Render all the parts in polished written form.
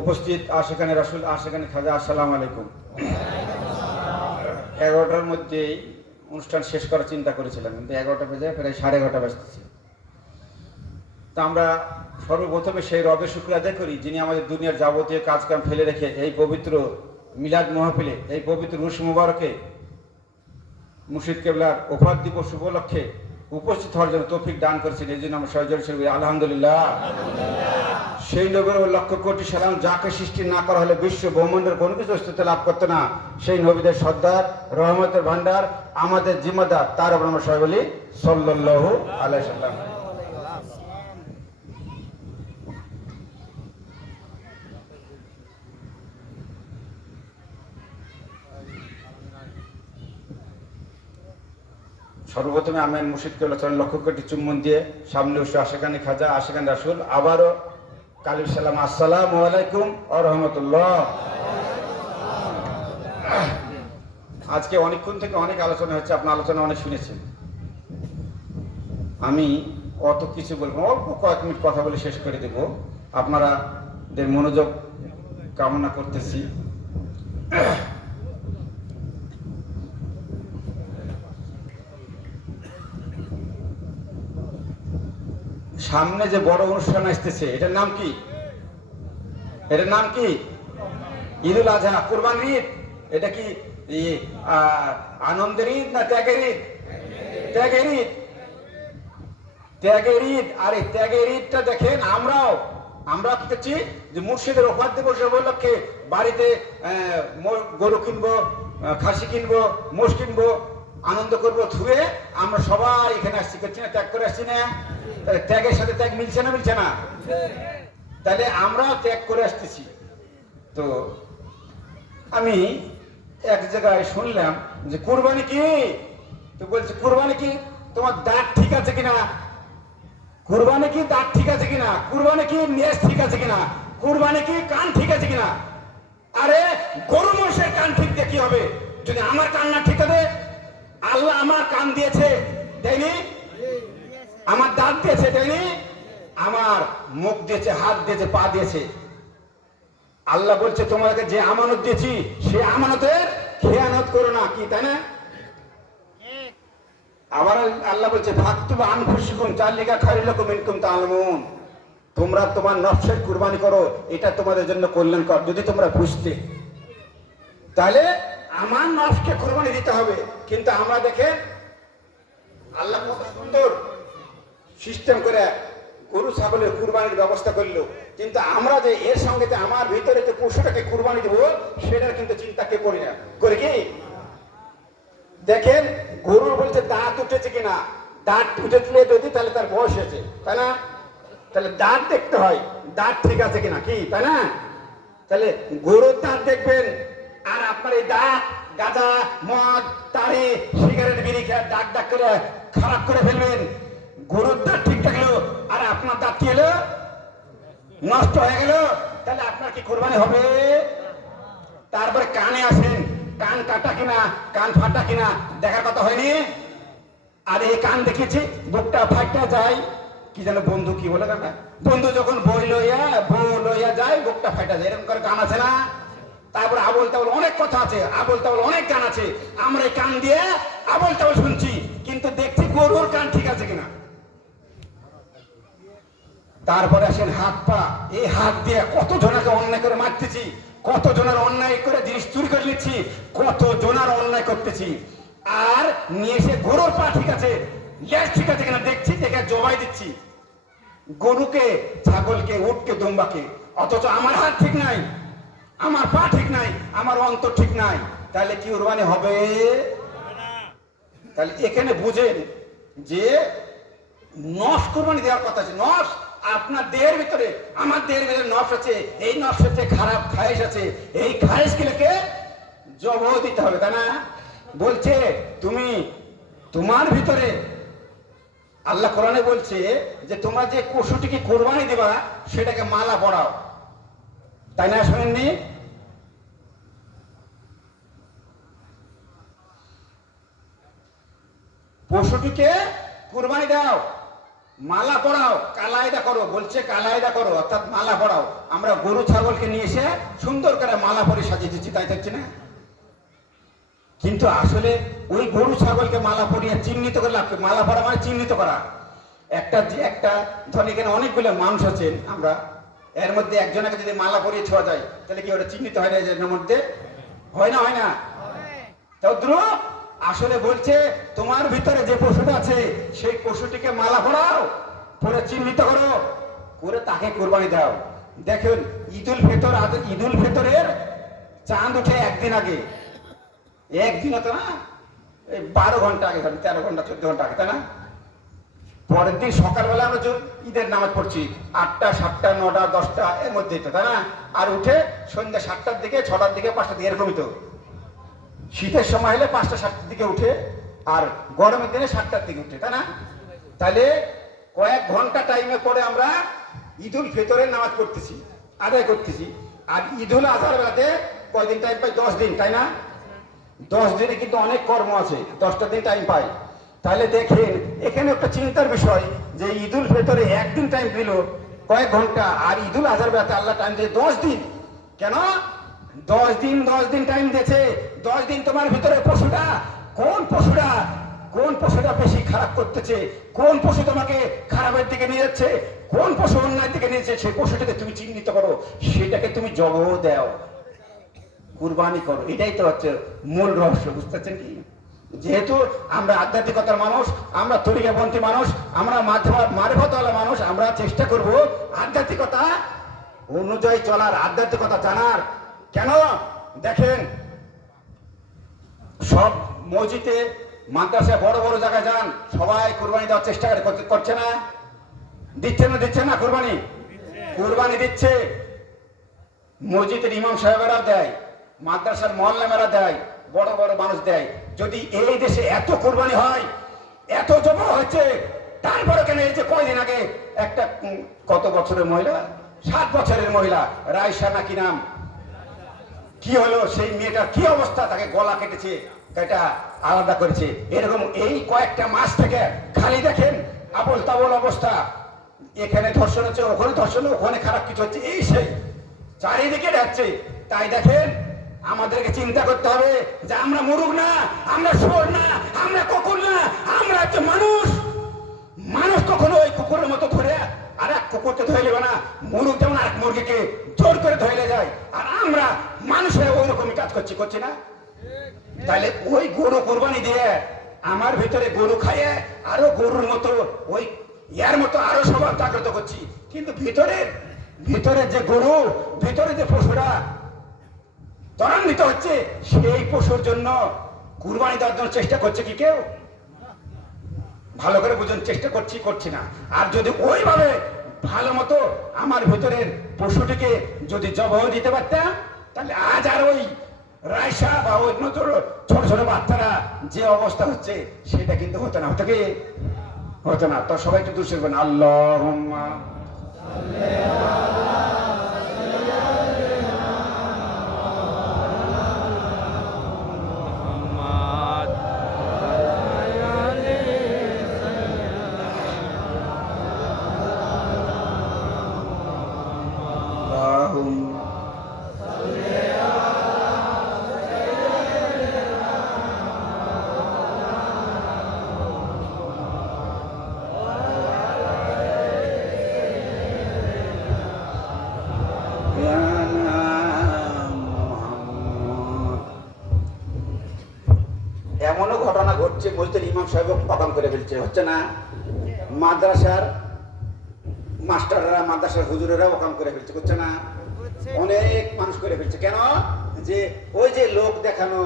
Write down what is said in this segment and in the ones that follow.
উপস্থিত আশিকানে রাসূল, আশিকানে খাজা, আসসালামু আলাইকুম। 11টার মধ্যেই অনুষ্ঠান শেষ করার চিন্তা করেছিলাম, কিন্তু 11টা বেজে প্রায় 11:30 বাজতেছে। তা আমরা সর্বপ্রথমে সেই রবের শুকরিয়া আদায় করি, যিনি আমাদের দুনিয়ার যাবতীয় কাজকাম ফেলে রেখে এই পবিত্র মিলাদ মাহফিলে, এই পবিত্র রুশ মুবারকে মুর্শিদ কেবলার ওফাত দিবস উপলক্ষে উপস্থিত হওয়ার জন্য তৌফিক দান করেছেন। এই জন্য আমরা সহজে আলহামদুলিল্লাহ। সেই নবীর লক্ষ কোটি সালাম, যাকে সৃষ্টি না করা হলে বিশ্ব ব্রহ্মাণ্ডের কোনো কিছু অস্তিত্ব লাভ করতো না। সেই নবীদের সর্দার, রহমতের ভান্ডার, আমাদের জিম্মাদার, তার উপর আমরা সবাই বলি সাল্লাল্লাহু আলাইহি সাল্লাম। সর্বপ্রথমে আমি মুর্শিদ কেবলা চরণ লক্ষ কোটি চুম্বন দিয়ে সামনে বসে আশিকানে খাজা, আশিকানে রাসূল, আবারও কালির সালাম, আসসালামু আলাইকুম ওয়া রাহমাতুল্লাহ। আজকে অনেকক্ষণ থেকে অনেক আলোচনা হচ্ছে, আপনার আলোচনা অনেক শুনেছেন। আমি অত কিছু বলবো, অল্প কয়েক মিনিট কথা বলে শেষ করে দেব। আপনাদের মনোযোগ কামনা করতেছি। সামনে যে বড় অনুষ্ঠান আসতেছে, এটার নাম কি? এটার নাম কি? ঈদুল আজহা, কুরবানির ঈদ। এটা কি আনন্দের ঈদ না ত্যাগের ঈদ? ত্যাগের ঈদ, ত্যাগের ঈদ। আর এই ত্যাগের ঈদটা দেখেন, আমরা কি করছি যে মুর্শিদের ওফাত দিবস উপলক্ষে বাড়িতে গরু কিনবো, খাসি কিনবো, মোষ কিনবো, আনন্দ করবো, ধুয়ে আমরা সবাই এখানে আসছি, করছি না? ত্যাগ করে আসছি না? ত্যাগের সাথে ত্যাগ মিলছে না, মিলছে না? তাহলে আমরা ত্যাগ করে আসতেছি। তো আমি এক জায়গায় শুনলাম যে কুরবানি কি, তো বলছে কুরবানি কি তোমার দাঁত ঠিক আছে কিনা, কুরবানি কি দাঁত ঠিক আছে কিনা, কুরবানি কি নেজ ঠিক আছে কিনা, কুরবানি কি কান ঠিক আছে কিনা। আরে গরু মোষের কান ঠিক দিয়ে কি হবে যদি আমার কান না ঠিক আছে? আল্লাহ আমার কান দিয়েছে, দেয়নি? আমার দাঁত দিয়েছে, দেয়নি? আমার মুখ দিয়েছে, হাত দিয়েছে, পা দিয়েছে। আল্লাহ বলছে তোমাকে যে আমানত দিয়েছি সে আমানতের খেয়ানত করো না, কি তাই না? আবার আল্লাহ বলছে ফাকতুব আনফুসিকুম যালিকা খায়রুল লাকুম ইন কুনতুম তা'লামুন, তোমরা তোমার নফসের কুরবানি করো, এটা তোমাদের জন্য কল্যাণকর যদি তোমরা বুঝতে। তাহলে আমার নফসকে কুরবানি দিতে হবে। কিন্তু আমরা দেখে আল্লাহ কত সুন্দর সিস্টেম করে গরু ছাগলের কুরবানির ব্যবস্থা করলো, কিন্তু আমরা যে এর সঙ্গে যে আমার ভিতরে যে পশুটাকে কুরবানি দেবো সেটার কিন্তু চিন্তা কে করি না। করে কি দেখেন, গরুর বলছে দাঁত উঠেছে কিনা, দাঁত উঠেছিল যদি তাহলে তার বয়স হয়েছে, তাই না? তাহলে দাঁত দেখতে হয়, দাঁত ঠিক আছে কিনা, কি তাই না? তাহলে গরুর দাঁত দেখবেন, আর আপনার এই দাঁত গাঁজা, মদ, তাড়ি, সিগারেট, বিড়ি খেয়ে ডাক ডাক করে খারাপ করে ফেলবেন। গরুর দাঁত ঠিক থাকলো আর আপনার দাঁত কি এলো, নষ্ট হয়ে গেল, তাহলে আপনার কি কোরবানি হবে? তারপরে কানে আসেন, কান কাটা কিনা, কান ফাটা কিনা দেখার কথা হয়নি? আর এই কান দেখেছি বুকটা ফাটা যায়, কি যেন বন্ধু কি বলে কাকা, বন্ধু যখন বউ লইয়া যায় বুকটা ফাটা যায়, এরকম করে গান আছে না? তারপরে আবল তাবল অনেক কথা আছে, আবল তাবল অনেক গান আছে। আমরা এই কান দিয়ে আবল তাবল শুনছি, কিন্তু দেখছি গরুর কান ঠিক আছে কিনা। তারপরে আসেন হাত পা, এই হাত দিয়ে কত জনাকে অন্যায় করে মারতেছি, কত জনের অন্যায় করে জিনিস চুরি করে নিচ্ছি, কত জনার অন্যায় করতেছি। আর নিয়ে এসে গরুর পা ঠিক আছে, লেজ ঠিক আছে কিনা দেখছি, দেখে জবাই দিচ্ছি গরুকে, ছাগলকে, উটকে, দুম্বাকে। অথচ আমার হাত ঠিক নাই, আমার পা ঠিক নাই, আমার অন্তর ঠিক নাই, তাহলে কি কুরবানি হবে? তাহলে এখানে বুঝেন যে নফস কুরবানি দেওয়ার কথা আছে। নফস আপনার দেহের ভিতরে, আমার দেহের ভিতরে নফস আছে, এই নফসের যে খারাপ খায়েশ আছে, এই খায়েশগুলোকে জবাব দিতে হবে, তাই না? বলছে তুমি তোমার ভিতরে, আল্লাহ কোরআনে বলছে যে তোমরা যে পশুটিকে কোরবানি দেবা সেটাকে মালা পরাও, তাই না? শোনেননি? পশুটিকে কুরবানি দাও, মালা পরাও, কালায়দা করো, বলছে কালায়দা করো অর্থাৎ মালা পরাও। আমরা গরু ছাগলকে নিয়ে এসে সুন্দর করে মালা পরে সাজিয়ে দিচ্ছি, তাই হচ্ছে না? কিন্তু আসলে ওই গরু ছাগলকে মালা পরিয়ে চিহ্নিত করে লাভ, মালা পরা মানে চিহ্নিত করা। একটা ধরেন এখানে অনেকগুলো মানুষ আছেন, আমরা এর মধ্যে একজনকে যদি মালা পরিয়ে ছোঁয়া যায় তাহলে কি ওটা চিহ্নিত হয় না? এর মধ্যে হয় না, হয় না? তদ্রুপ আসলে বলছে তোমার ভিতরে যে পশুটা আছে সেই পশুটিকে মালা পরাও, পরে চিহ্নিত করো, করে তাকে কুরবানি দাও। দেখুন ঈদুল ফিতরের চাঁদ উঠে একদিন আগে, একদিন হতো না, 12 ঘন্টা আগে, 13 ঘন্টা 14 ঘন্টা আগে, তাই না? পরের দিন সকালবেলা আমরা ঈদের নামাজ পড়ছি 8টা 7টা 9টা 10টা এর মধ্যে, তো তাই না? আর উঠে সন্ধ্যা 7টার দিকে 6টার দিকে 5টার দিকে এরকমই তো। শীতের সময় হলে 5টা 7টার দিকে উঠে, আর গরমের দিনে 7টার দিকে উঠে, তাই না? তাহলে কয়েক ঘন্টা টাইমে পরে আমরা ঈদুল ফিতরের নামাজ পড়তেছি, আদায় করতেছি। আর ঈদুল আজহার বেলাতে কয়দিন টাইম পাই? 10 দিন, তাই না? 10 দিনে কিন্তু অনেক কর্ম আছে, 10টা দিন টাইম পাই। তাহলে দেখেন এখানে একটা চিন্তার বিষয় যে ঈদুল ফিতরে একদিন টাইম দিল কয়েক ঘন্টা, আর ঈদুল আজহার বেলাতে আল্লাহ টাইম দিয়ে 10 দিন। কেন 10 দিন টাইম দিয়েছে? 10 দিন তোমার ভিতরে পশুটা, কোন পশুটা বেশি খারাপ করতেছে, কোন পশু তোমাকে খারাপের দিকে নিয়ে যাচ্ছে, কোন পশু অন্যায়ের দিকে নিয়ে যাচ্ছে, সেই পশুটাকে তুমি চিহ্নিত করো, সেটাকে তুমি জবাব দাও, কুরবানি করো। এটাই তো হচ্ছে মূল রহস্য, বুঝতে পারছেন কি? যেহেতু আমরা আধ্যাত্মিকতার মানুষ, আমরা তরিকাপন্থী মানুষ, আমরা মারফতওয়ালা মানুষ, আমরা চেষ্টা করব আধ্যাত্মিকতা অনুযায়ী চলার, আধ্যাত্মিকতা জানার। কেন দেখেন সব মসজিদে মাদ্রাসায় বড় বড় জায়গায় যান, সবাই কুরবানি দেওয়ার চেষ্টা করছে না? দিচ্ছে না কুরবানি দিচ্ছে। মসজিদের ইমাম সাহেবেরা দেয়, মাদ্রাসার মহল্লামেরা দেয়, বড় বড় মানুষ দেয়। যদি এই দেশে এত কুরবানি হয়, এত জমা হচ্ছে, তারপরে কেন এই যে কয়দিন আগে একটা কত বছরের মহিলা, 7 বছরের মহিলা রাইসা নাকি নাম, কি হলো সেই মেয়েটার কি অবস্থা? তাকে গলা কেটেছে, এটা আলাদা করেছে। এরকম এই কয়েকটা মাস থেকে খালি দেখেন আবল তাবল অবস্থা, এখানে ধর্ষণ হচ্ছে, ওখানে ধর্ষণ, ওখানে খারাপ কিছু হচ্ছে, এই সেই চারিদিকে যাচ্ছে। তাই দেখেন আমাদেরকে চিন্তা করতে হবে যে আমরা মুরুখ না, আমরা শুয়োর না, আমরা কুকুর না, আমরা হচ্ছে মানুষ। মানুষ কখনো ওই কুকুরের মতো ধরে আর এক কুকুরকে ধরে নেবে না, মুরুখ যেমন এক মুরগিকে জোর করে ধরে যায়, আর আমরা মানুষের ওই রকমই কাজ করছি না? তাহলে ওই গরু কোরবানি দিয়ে আমার ভিতরে গরু খাইয়ে আরো গরুর মতো ওই ইয়ার মতো আরো স্বভাব জাগ্রত করছি, কিন্তু ভিতরে যে গরু, ভিতরে যে পশুরা ত্বরান্বিত হচ্ছে, সেই পশুর জন্য কুরবানি দেওয়ার জন্য চেষ্টা করছে কি কেউ? ভালো করে বুঝুন, চেষ্টা করছি না। আর যদি ওইভাবে ভালো মতো আমার ভিতরের পশুটিকে যদি জবাব দিতে পারতাম, তাহলে আজ আর ওই রায়সা বা অন্য ছোট ছোট বাচ্চারা যে অবস্থা হচ্ছে সেটা কিন্তু হতো না। হতো না। তো সবাই একটু দুঃখ করবেন, আল্লাহুম্মা এমনও ঘটনা ঘটছে, মসজিদের ইমাম সাহেব অকাম করে ফেলছে, হচ্ছে না? মাদ্রাসার মাস্টাররা, মাদ্রাসার হুজুরেরা অকাম করে ফেলছে, হচ্ছে না? অনেক মানুষ করে ফেলছে। কেন? যে ওই যে লোক দেখানো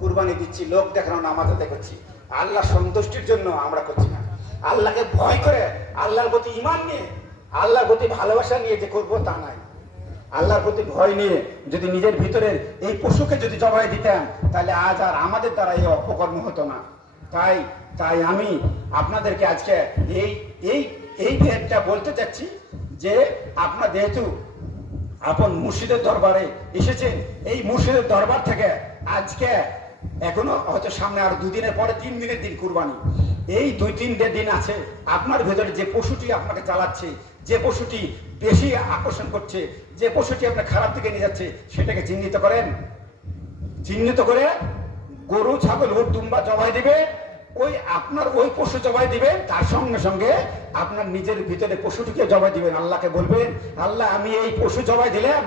কুরবানি দিচ্ছি, লোক দেখানো নামাজ আদায় করছি, আল্লাহ সন্তুষ্টির জন্য আমরা করছি না। আল্লাহকে ভয় করে, আল্লাহর প্রতি ঈমান নিয়ে, আল্লাহর প্রতি ভালোবাসা নিয়ে যে করবো তা নাই। আল্লাহর প্রতি ভয় নিয়ে যদি নিজের ভিতরের এই পশুকে যদি জবাই দিতাম, তাহলে আজ আর আমাদের দ্বারা এই অপকর্ম হতো না। তাই আমি আপনাদেরকে আজকে এই ভেদটা বলতে চাচ্ছি যে আপনার যেহেতু আপন মুর্শিদের দরবারে এসেছেন, এই মুর্শিদের দরবার থেকে আজকে এখনো হয়তো সামনে আর 2 দিনের পরে 3 দিনের দিন কুরবানি, এই 2-3টে দিন আছে, আপনার ভেতরে যে পশুটি আপনাকে চালাচ্ছে, যে পশুটি বেশি আকর্ষণ করছে, যে পশুটি আপনার খারাপ দিকে নিয়ে যাচ্ছে, সেটাকে চিহ্নিত করেন। চিহ্নিত করে গরু, ছাগল, উট, দুম্বা জবাই দিবে, ওই আপনার ওই পশু জবাই দিবেন, তার সঙ্গে সঙ্গে আপনার নিজের ভিতরে পশুটিকে জবাই দিবেন। আল্লাহকে বলবেন, আল্লাহ আমি এই পশু জবাই দিলাম,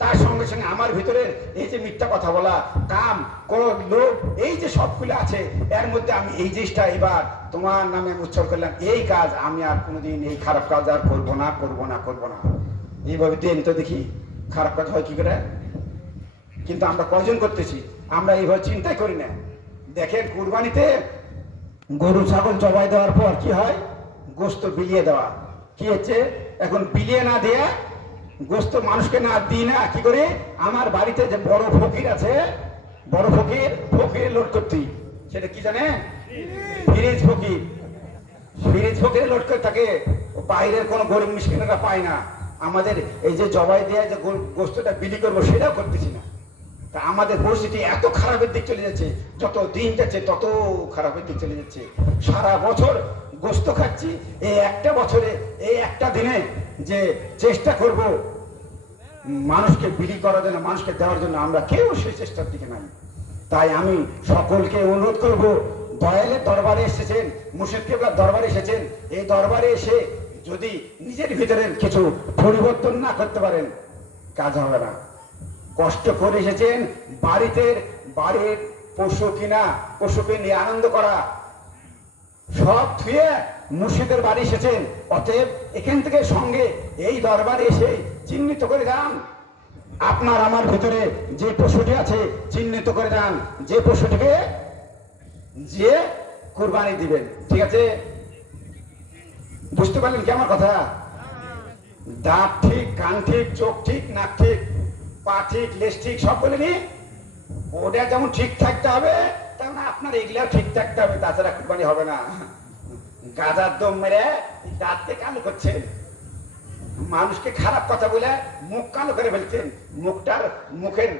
তার সঙ্গে সঙ্গে আমার ভিতরে এই যে মিথ্যা কথা বলা, কাম, ক্রোধ, লোভ, এই যে সবগুলো আছে, এর মধ্যে আমি এই জিনিসটা এবার তোমার নামে উচ্চারণ করলাম, এই কাজ আমি আর কোনোদিন এই খারাপ কাজ আর করবো না, করবো না, করবো না। এইভাবে দেন তো দেখি খারাপ কাজ হয় কি করে। কিন্তু আমরা কয়জন করতেছি? আমরা এইভাবে চিন্তাই করি না। দেখেন কুরবানিতে গরু ছাগল জবাই দেওয়ার পর কি হয়? গোস্ত বিলিয়ে দেওয়া। কি হচ্ছে এখন? বিলিয়ে না দেয়া গোস্ত মানুষকে না দিই না, কি করে? আমার বাড়িতে যে বড় ফকির আছে, বড় ফকির, ফকির লোড করতে, সেটা কি জানে? ফিরিজ ফকির। ফিরিজ ফকির লোড করে থাকে, বাইরের কোনো গরিব মিসকিনেরা পায় না। আমাদের এই যে জবাই দেওয়া যে গোস্তটা বিলি করবো, সেটাও করতেছি না। তা আমাদের পরিস্থিতি এত খারাপের দিক চলে যাচ্ছে, যত দিন যাচ্ছে তত খারাপের দিক চলে যাচ্ছে। সারা বছর গোস্ত খাচ্ছি, এই একটা বছরে, এই একটা দিনে যে চেষ্টা করব মানুষকে বিলি করার জন্য, মানুষকে দেওয়ার জন্য, আমরা কেউ সেই চেষ্টার দিকে নাই। তাই আমি সকলকে অনুরোধ করব, দয়ালের দরবারে এসেছেন, মুর্শিদ কেবলার দরবারে এসেছেন, এই দরবারে এসে যদি নিজের ভিতরের কিছু পরিবর্তন না করতে পারেন, কাজ হবে না। কষ্ট করে এসেছেন, বাড়ির পশু কিনা, পশুকে নিয়ে আনন্দ করা সব থুয়ে মুর্শিদের বাড়ি এসেছেন। অতএব এখান থেকে সঙ্গে এই দরবারে এসে চিহ্নিত করে যান, আপনার আমার ভিতরে যে পশুটি আছে চিহ্নিত করে যান, যে পশুটিকে যে কুরবানি দিবেন। ঠিক আছে? বুঝতে পারলেন কি আমার কথা? দাঁত ঠিক, কান ঠিক, চোখ ঠিক, নাক ঠিক, পা ঠিক, লেজ ঠিক, সব বলেনি। ওটা যেমন ঠিক থাকতে হবে, তেমন আপনার এগুলাও ঠিক থাকতে হবে, তাছাড়া কুরবানি হবে না। গাজার দম মেরে দাঁতকে কালো করছেন, মানুষকে খারাপ কথা বলে মুখ কালো করে ফেলছেন, মুখের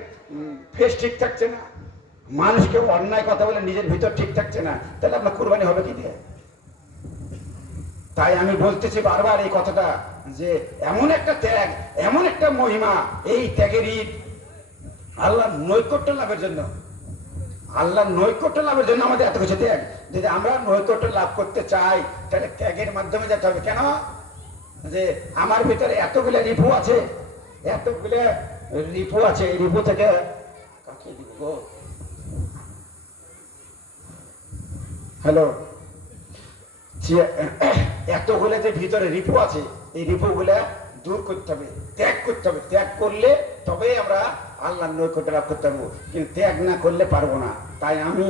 ফেস ঠিক থাকছে না, মানুষকে অন্যায় কথা বলে নিজের ভিতর ঠিক থাকছে না, তাহলে আপনার কুরবানি হবে কি দিয়ে? তাই আমি বলতেছি বারবার এই কথাটা, যে এমন একটা ত্যাগ, এমন একটা মহিমা, এই ত্যাগের ঈদ আল্লাহর নৈকট্য লাভের জন্য, আল্লাহর নৈকট্য লাভের জন্য আমাদের এত কিছু ত্যাগ। যদি আমরা নৈকট্য লাভ করতে চাই, তাহলে ত্যাগের মাধ্যমে যেতে হবে। কেন? যে আমার ভিতরে এতগুলো রিপু আছে, এতগুলো রিপু আছে, এই রিপু থেকে কাকে দিব? হ্যালো, এতগুলো যে ভিতরে রিপু আছে, এই রিপু গুলা দূর করতে হবে, ত্যাগ করতে হবে। ত্যাগ করলে তবেই আমরা আল্লাহর নৈকট্য লাভ করতে পারবো, কিন্তু ত্যাগ না করলে পারবো না। তাই আমি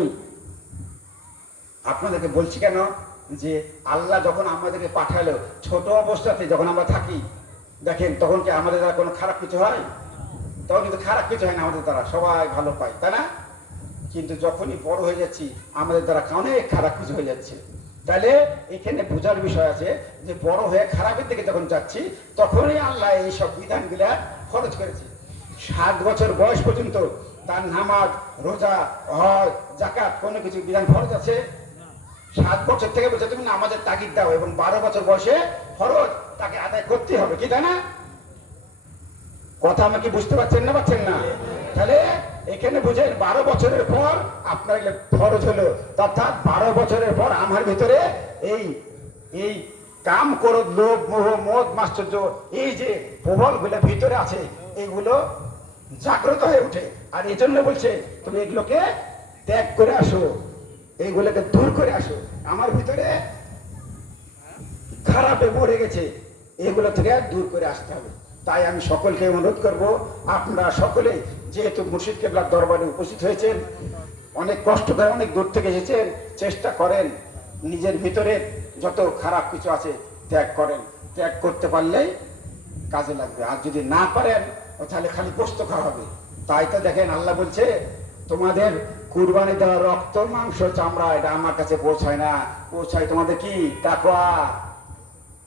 আপনাদেরকে বলছি কেন, যে আল্লাহ যখন আমাদেরকে পাঠালো, ছোট অবস্থাতে যখন আমরা থাকি, দেখেন তখন কি আমাদের দ্বারা কোনো খারাপ কিছু হয়? তখন কিন্তু খারাপ কিছু হয় না, আমাদের দ্বারা সবাই ভালো পায়, তাই না? কিন্তু যখনই বড় হয়ে যাচ্ছি, আমাদের দ্বারা অনেক খারাপ কিছু হয়ে যাচ্ছে। তাহলে এখানে বোঝার বিষয় আছে যে বড় হয়ে খারাপের দিকে যখন যাচ্ছি, তখনই আল্লাহ এইসব বিধানগুলা খরচ করেছে। 7 বছর বয়স পর্যন্ত তার নামাজ, রোজা, হজ, যাকাত কোনো কিছু বিধান খরচ আছে? 7 বছর থেকে বলছে তুমি নামাজের তাগিদ দাও, এবং 12 বছর বয়সে ফরজ তাকে আদায় করতে হবে, কি তাই না? কথা আমাকে বুঝতে পারছেন না? পাচ্ছেন না? তাহলে এখানে বুঝেন 12 বছরের পর আপনার ফরজ হলো, অর্থাৎ 12 বছরের পর আমার ভিতরে এই কাম, ক্রোধ, লোভ, মোহ, মদ, মাশ্চর্য, এই যে প্রবলগুলো ভিতরে আছে, এগুলো জাগ্রত হয়ে ওঠে। আর এই জন্য বলছে তুমি এগুলোকে ত্যাগ করে আসো, এইগুলোকে দূর করে আসো। আমার ভিতরে খারাপে ভরে গেছে, এগুলো থেকে দূর করে আসতে হবে। তাই আমি সকলকে অনুরোধ করব, আপনারা সকলে যেহেতু মুর্শিদ কেবলার দরবারে উপস্থিত হয়েছেন, অনেক কষ্ট করে অনেক দূর থেকে এসেছেন, চেষ্টা করেন নিজের ভিতরে যত খারাপ কিছু আছে ত্যাগ করেন। ত্যাগ করতে পারলেই কাজে লাগবে, আর যদি না পারেন তাহলে খালি গোস্ত খাওয়া হবে। তাই তো দেখেন আল্লাহ বলছে, তোমাদের কুরবানি দেওয়া রক্ত, মাংস, চামড়া এটা আমার কাছে পৌঁছায় না, পৌঁছায় তোমাদের কি? তাকওয়া।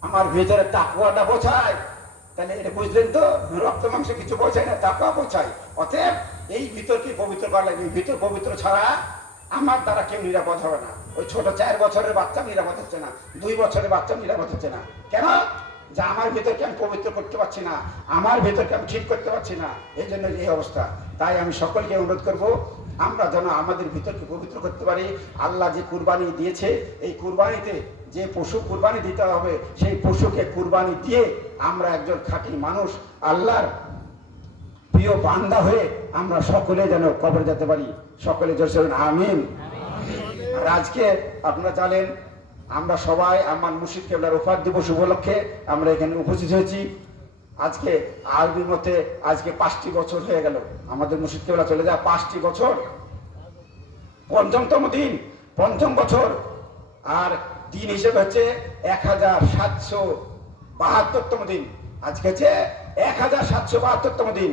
আমার ভিতরে তাকওয়াটা পৌঁছায়। তাহলে এটা বুঝলেন তো, রক্ত মাংস কিছু পৌঁছায় না, তাকওয়া পৌঁছায়। অতএব এই ভিতরকে পবিত্র করা লাগবে। ভিতর পবিত্র ছাড়া আমার দ্বারা কেউ নিরাপদ হবে না। ওই ছোট 4 বছরের বাচ্চা নিরাপদ হচ্ছে না, 2 বছরের বাচ্চা নিরাপদ হচ্ছে না। কেন? যে আমার ভিতরকে আমি পবিত্র করতে পারছি না, আমার ভিতরকে আমি ঠিক করতে পারছি না, এই জন্য এই অবস্থা। তাই আমি সকলকে অনুরোধ করব, আমরা যেন আমাদের ভিতরকে পবিত্র করতে পারি। আল্লাহ যে কুরবানি দিয়েছে, এই কুরবানিতে যে পশু কুরবানি দিতে হবে, সেই পশুকে কুরবানি দিয়ে আমরা একজন খাঁটি মানুষ, আল্লাহর প্রিয় বান্দা হয়ে আমরা সকলে যেন কবরে যেতে পারি। সকলে জোরে বলুন আমিন। আর আজকে আপনারা জানেন, আমরা সবাই আমার মুর্শিদ কেবলার ওফাত দিবস উপলক্ষে আমরা এখানে উপস্থিত হয়েছি। আজকে আরবির মধ্যে আজকে 5টি বছর হয়ে গেল আমাদের মুর্শিদ কেবলা চলে যায়, 5টি বছর, পঞ্চমতম দিন, পঞ্চম বছর। আর দিন হিসেবে হচ্ছে 1772তম দিন। আজকে হচ্ছে 1772তম দিন।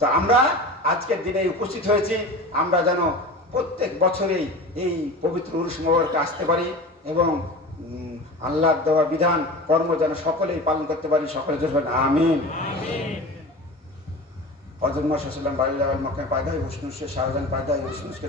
তো আমরা আজকের দিনে উপস্থিত হয়েছি, আমরা যেন প্রত্যেক বছরেই এই পবিত্র উরুস মোবারকে আসতে পারি এবং আল্লাহর দেওয়া বিধান কর্ম যেন সকলেই পালন করতে পারি। সকলে জোরে বলেন আমিন। হযরত মুহাম্মদ সাল্লাল্লাহু আলাইহি ওয়াসাল্লাম বাড়ি যাওয়ার মক্কায় পায়দা, উসনুসে শাহজাহান পায়দা, উসনুসকে